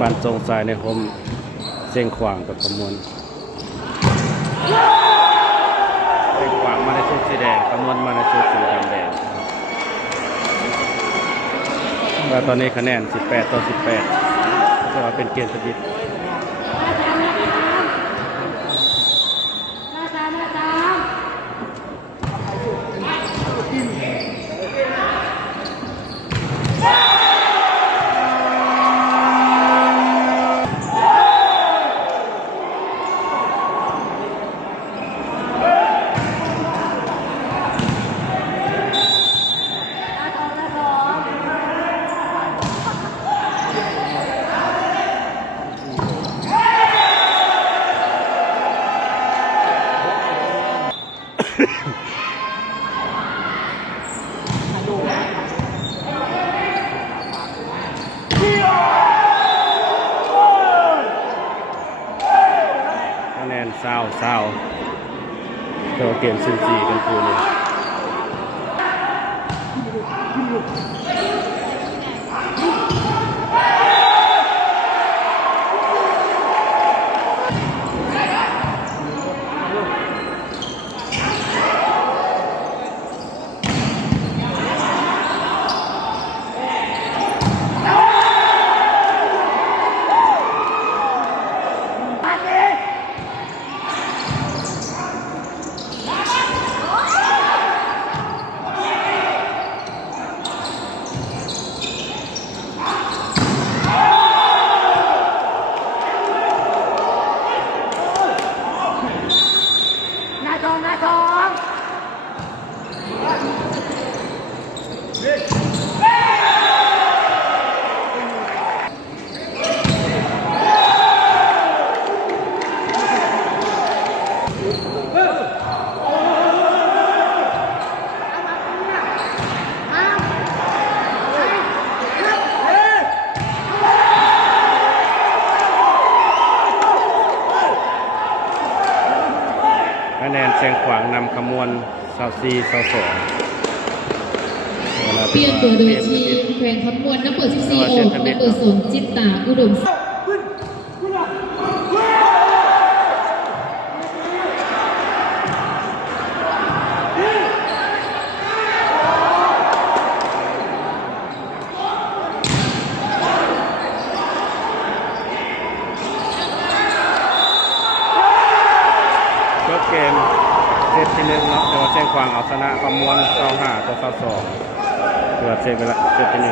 บ้านทรงทรายในโฮมเส้งขวางกับขมวนเส้งขวางมาในชุดสีแดงขมวนมาในชุดสีดำแดงว่าตอนนี้คะแนน18-18จะว่าเป็นเกณฑ์สถิตคะแนนเศร้าตัวเกมซึ่ง4กันคืนนี้คะแนนเสียงขวางนำขมวน24-22เปลี่ยนตัวโดยทีมแขวงขมวนนับเปิด14ออกนับเปิดสมจิตตาอุดมเกมเซตที่1เนาะแต่ว่าเส้นขวางเอาชนะขมวน25-22เกือบเซตไปละเซตที่1